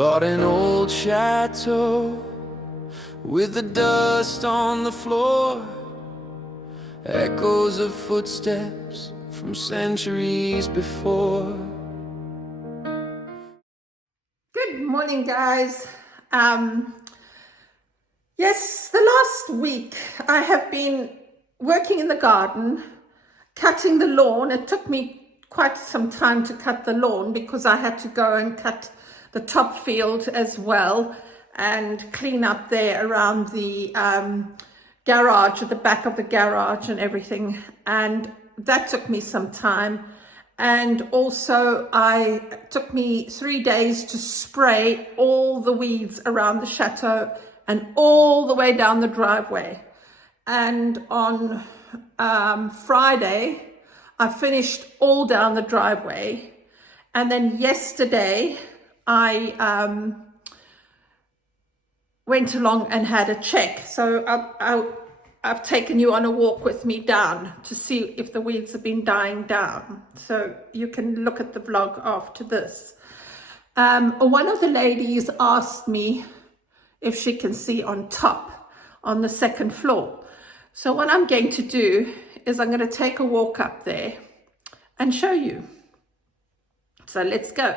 Bought an old chateau with the dust on the floor, echoes of footsteps from centuries before. Good morning, guys. Yes, the last week I have been working in the garden, cutting the lawn. It took me quite some time to cut the lawn because I had to go and cut the top field as well and clean up there around the garage, at the back of the garage and everything. And that took me some time. And also it took me 3 days to spray all the weeds around the chateau and all the way down the driveway. And on Friday, I finished all down the driveway. And then yesterday, I went along and had a check. So I've taken you on a walk with me down to see if the weeds have been dying down. So you can look at the vlog after this. One of the ladies asked me if she can see on top on the second floor. So what I'm going to do is I'm going to take a walk up there and show you. So let's go.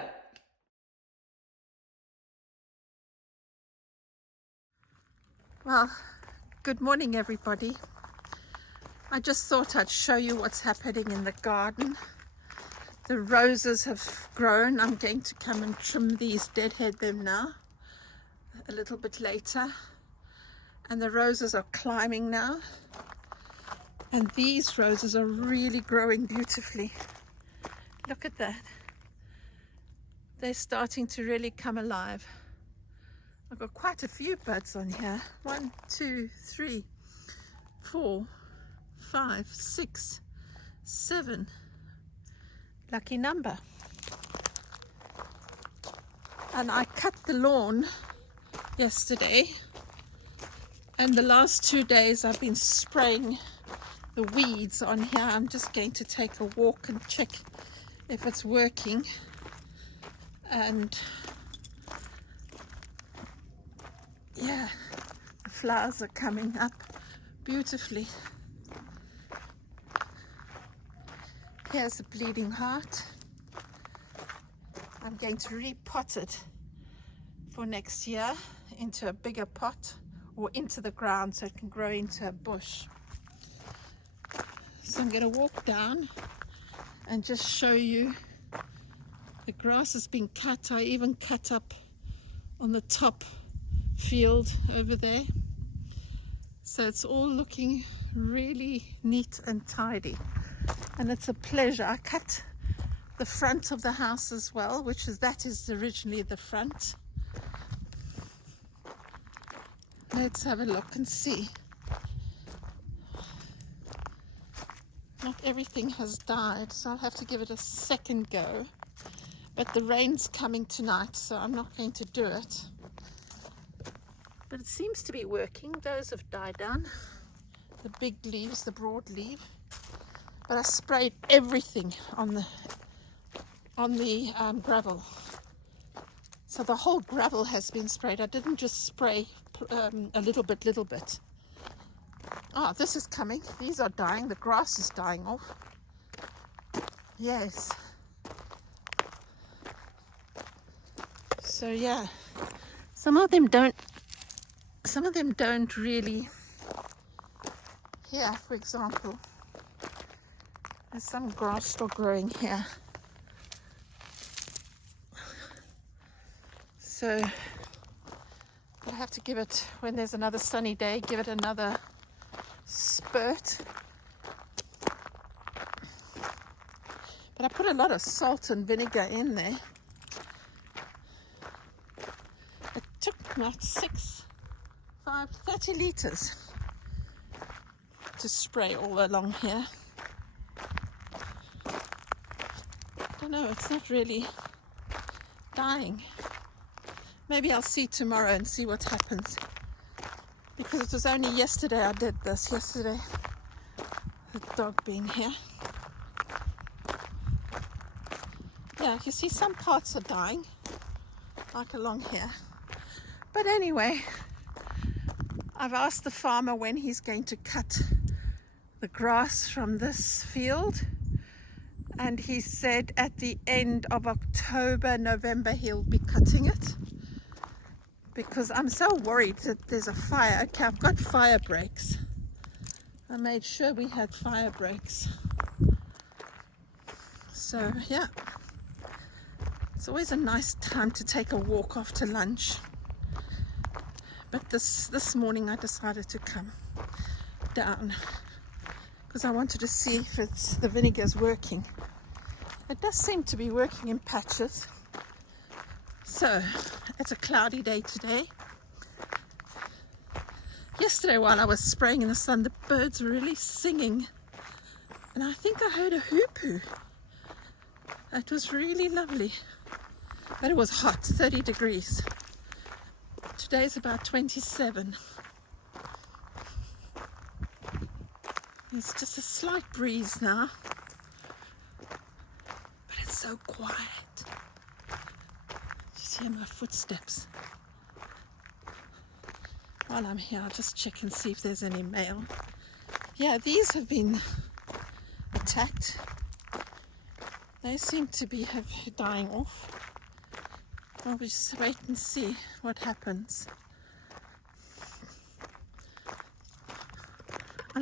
Well, good morning, everybody. I just thought I'd show you what's happening in the garden. The roses have grown. I'm going to come and trim these, deadhead them now, a little bit later. And the roses are climbing now. And these roses are really growing beautifully. Look at that. They're starting to really come alive. I've got quite a few buds on here. 1, 2, 3, 4, 5, 6, 7. Lucky number. And I cut the lawn yesterday, and the last 2 days I've been spraying the weeds on here. I'm just going to take a walk and check if it's working. And yeah, the flowers are coming up beautifully. Here's a bleeding heart. I'm going to repot it for next year into a bigger pot or into the ground so it can grow into a bush. So I'm going to walk down and just show you the grass has been cut. I even cut up on the top field over there. So it's all looking really neat and tidy. And it's a pleasure. I cut the front of the house as well, that is originally the front. Let's have a look and see. Not everything has died, so I'll have to give it a second go. But the rain's coming tonight, so I'm not going to do it. But it seems to be working. Those have died down. The big leaves, the broad leaf. But I sprayed everything on the gravel. So the whole gravel has been sprayed. I didn't just spray a little bit. Oh, this is coming. These are dying. The grass is dying off. Yes. So yeah, some of them don't really. Here, for example, there's some grass still growing here. So I'll have to give it, when there's another sunny day, give it another spurt. But I put a lot of salt and vinegar in there. It took about 30 liters to spray all along here. I don't know, it's not really dying. Maybe I'll see tomorrow and see what happens. Because it was only yesterday I did this. Yesterday, the dog being here. Yeah, you see some parts are dying. like along here. But anyway, I've asked the farmer when he's going to cut the grass from this field, and he said at the end of October, November he'll be cutting it, because I'm so worried that there's a fire. Okay, I've got fire breaks. I made sure we had fire breaks. So yeah, it's always a nice time to take a walk after lunch. But this morning I decided to come down because I wanted to see if the vinegar's working. It does seem to be working in patches. So it's a cloudy day today. Yesterday while I was spraying in the sun, the birds were really singing, and I think I heard a hoopoo. It was really lovely, but it was hot, 30 degrees. Today's about 27. It's just a slight breeze now, but it's so quiet. Just hear my footsteps. While I'm here, I'll just check and see if there's any mail. Yeah, these have been attacked. They seem to be dying off. Well, we just wait and see what happens. I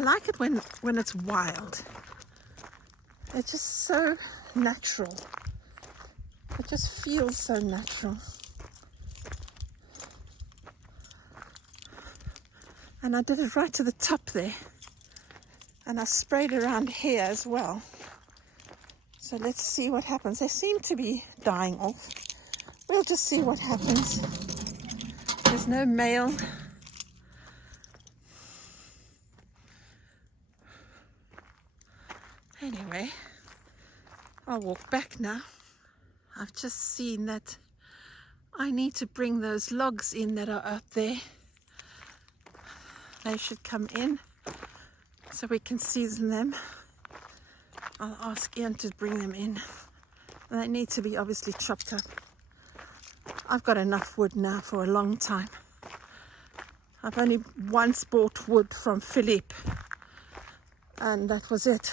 like it when it's wild. It's just so natural. It just feels so natural. And I did it right to the top there. And I sprayed around here as well. So let's see what happens. They seem to be dying off. We'll just see what happens. There's no mail. Anyway, I'll walk back now. I've just seen that I need to bring those logs in that are up there. They should come in so we can season them. I'll ask Ian to bring them in. They need to be obviously chopped up. I've got enough wood now for a long time. I've only once bought wood from Philippe, and that was it.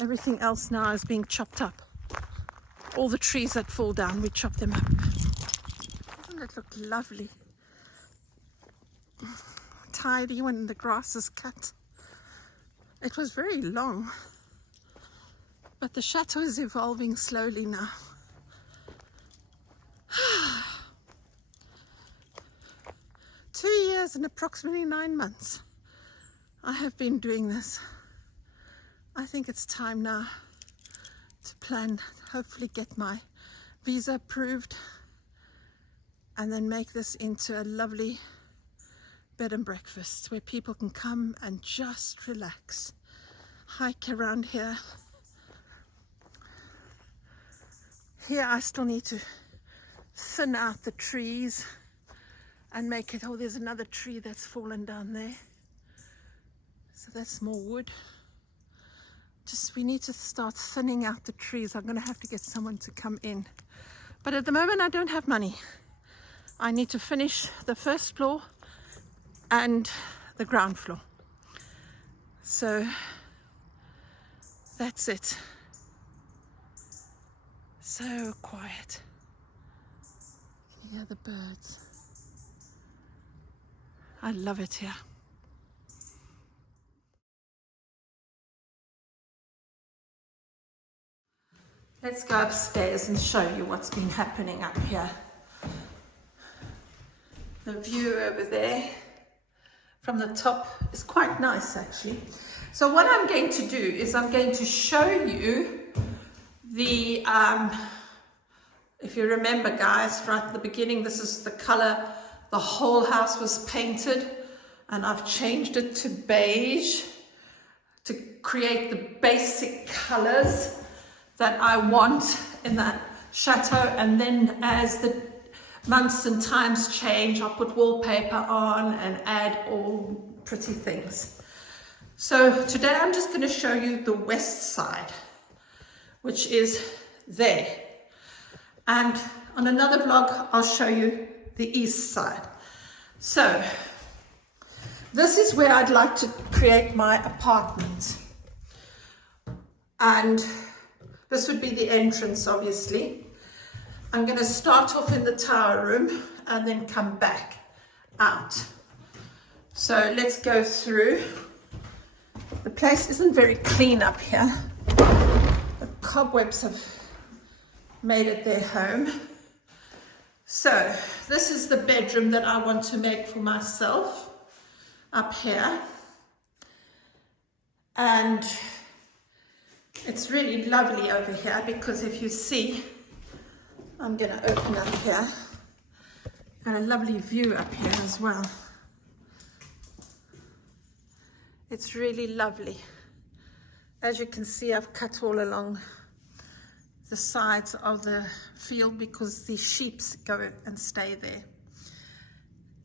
Everything else now is being chopped up. All the trees that fall down, we chop them up. Doesn't it look lovely? Tidy when the grass is cut. It was very long, but the chateau is evolving slowly now. 2 years and approximately 9 months I have been doing this. I think it's time now to plan, hopefully get my visa approved, and then make this into a lovely bed and breakfast where people can come and just relax, hike around here. Here I still need to thin out the trees and make it, oh, there's another tree that's fallen down there, so that's more wood. Just, we need to start thinning out the trees. I'm going to have to get someone to come in, but at the moment I don't have money. I need to finish the first floor and the ground floor. So that's it. So quiet. Can you hear the birds? I love it here. Let's go upstairs and show you what's been happening up here. The view over there from the top is quite nice actually. So what I'm going to do is I'm going to show you the, if you remember guys, right at the beginning, this is the color the whole house was painted, and I've changed it to beige to create the basic colors that I want in that chateau. And then as the months and times change, I'll put wallpaper on and add all pretty things. So today I'm just going to show you the west side, which is there. And on another vlog, I'll show you the east side. So this is where I'd like to create my apartment. And this would be the entrance, obviously. I'm going to start off in the tower room and then come back out. So let's go through. The place isn't very clean up here. The cobwebs have made it their home. So this is the bedroom that I want to make for myself up here. And it's really lovely over here because if you see, I'm going to open up here. Got a lovely view up here as well. It's really lovely. As you can see, I've cut all along the sides of the field because the sheep go and stay there.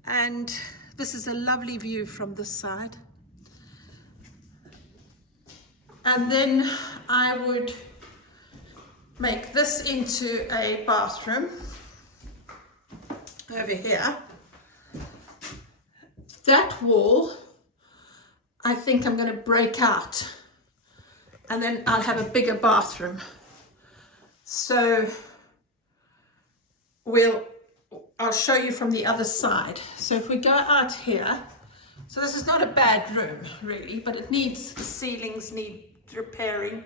And this is a lovely view from this side. And then I would make this into a bathroom over here. That wall, I think I'm going to break out, and then I'll have a bigger bathroom. So I'll show you from the other side. So if we go out here, so this is not a bad room really, but it needs, the ceilings need repairing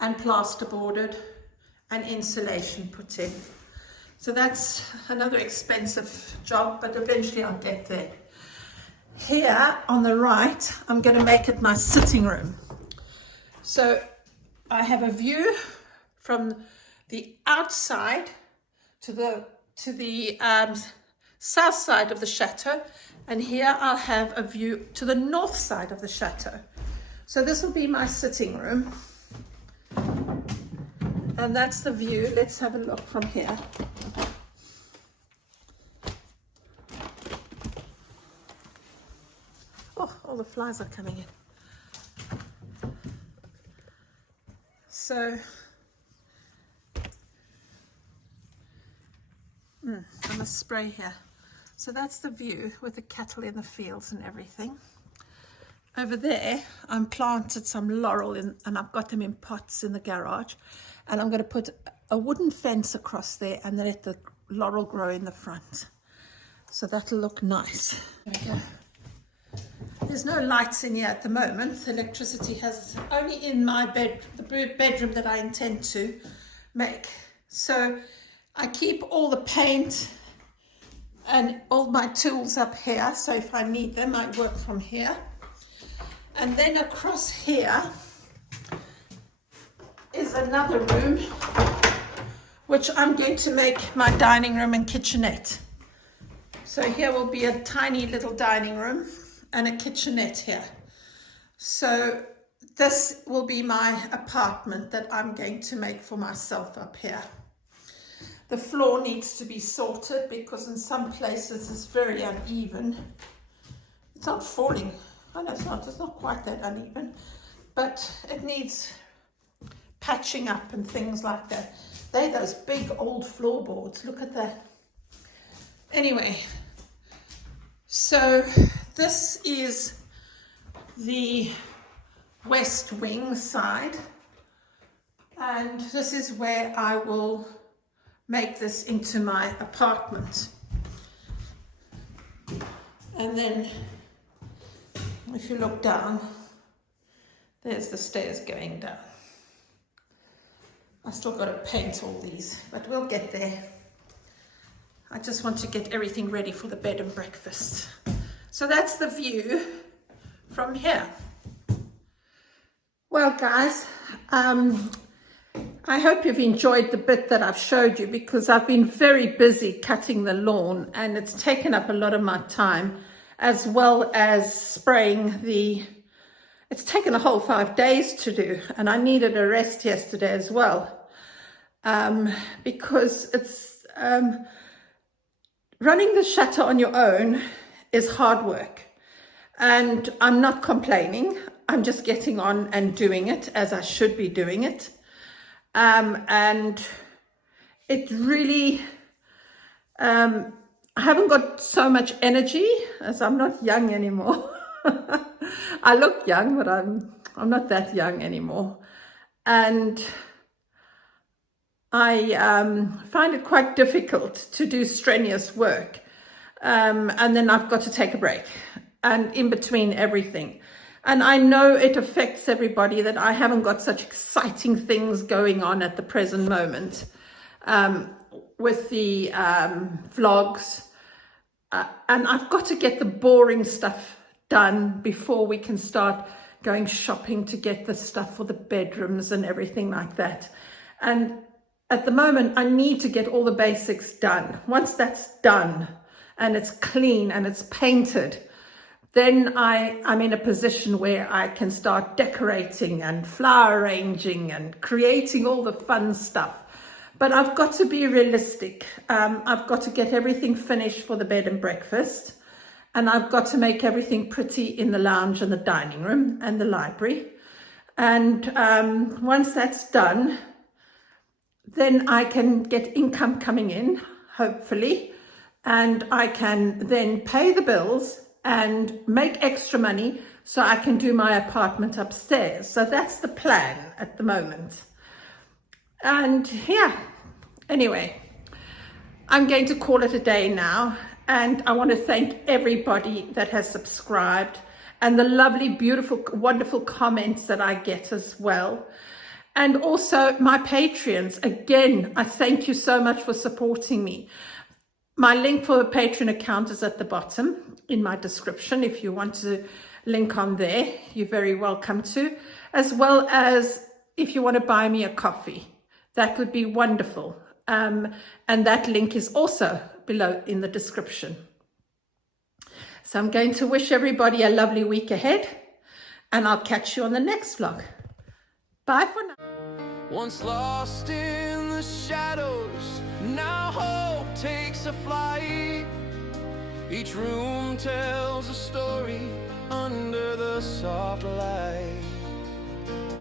and plasterboarded and insulation put in. So that's another expensive job, but eventually I'll get there. Here on the right, I'm going to make it my sitting room. So I have a view from the outside to the south side of the chateau, and here I'll have a view to the north side of the chateau. So this will be my sitting room, and that's the view. Let's have a look from here. Oh, all the flies are coming in. So I must spray here. So that's the view with the cattle in the fields and everything. Over there, I'm planted some laurel in, and I've got them in pots in the garage. And I'm going to put a wooden fence across there and then let the laurel grow in the front. So that'll look nice. There we go. There's no lights in here at the moment. The electricity has only in my the bedroom that I intend to make. So I keep all the paint and all my tools up here. So if I need them, I work from here. And then across here is another room, which I'm going to make my dining room and kitchenette. So here will be a tiny little dining room and a kitchenette here. So this will be my apartment that I'm going to make for myself up here. The floor needs to be sorted because in some places it's very uneven. It's not falling. Oh no, it's not quite that uneven, but it needs patching up and things like that. They're those big old floorboards. Look at that. Anyway, so this is the west wing side, and this is where I will make this into my apartment. And then if you look down, there's the stairs going down. I still got to paint all these, but we'll get there. I just want to get everything ready for the bed and breakfast. So that's the view from here. Well, guys, I hope you've enjoyed the bit that I've showed you because I've been very busy cutting the lawn and it's taken up a lot of my time, as well as spraying it's taken a whole 5 days to do, and I needed a rest yesterday as well, because it's running the chateau on your own is hard work, and I'm not complaining. I'm just getting on and doing it as I should be doing it, and it really, I haven't got so much energy as I'm not young anymore. I look young, but I'm not that young anymore. And I find it quite difficult to do strenuous work. And then I've got to take a break, and in between everything. And I know it affects everybody that I haven't got such exciting things going on at the present moment with the vlogs. And I've got to get the boring stuff done before we can start going shopping to get the stuff for the bedrooms and everything like that. And at the moment, I need to get all the basics done. Once that's done and it's clean and it's painted, then I'm in a position where I can start decorating and flower arranging and creating all the fun stuff. But I've got to be realistic. I've got to get everything finished for the bed and breakfast. And I've got to make everything pretty in the lounge and the dining room and the library. And once that's done, then I can get income coming in, hopefully. And I can then pay the bills and make extra money so I can do my apartment upstairs. So that's the plan at the moment. And yeah, anyway, I'm going to call it a day now. And I want to thank everybody that has subscribed and the lovely, beautiful, wonderful comments that I get as well. And also my Patreons. Again, I thank you so much for supporting me. My link for the Patreon account is at the bottom in my description. If you want to link on there, you're very welcome to. As well as if you want to buy me a coffee, that would be wonderful. And that link is also below in the description. So I'm going to wish everybody a lovely week ahead, and I'll catch you on the next vlog. Bye for now. Once lost in the shadows, now hope takes a flight. Each room tells a story under the soft light.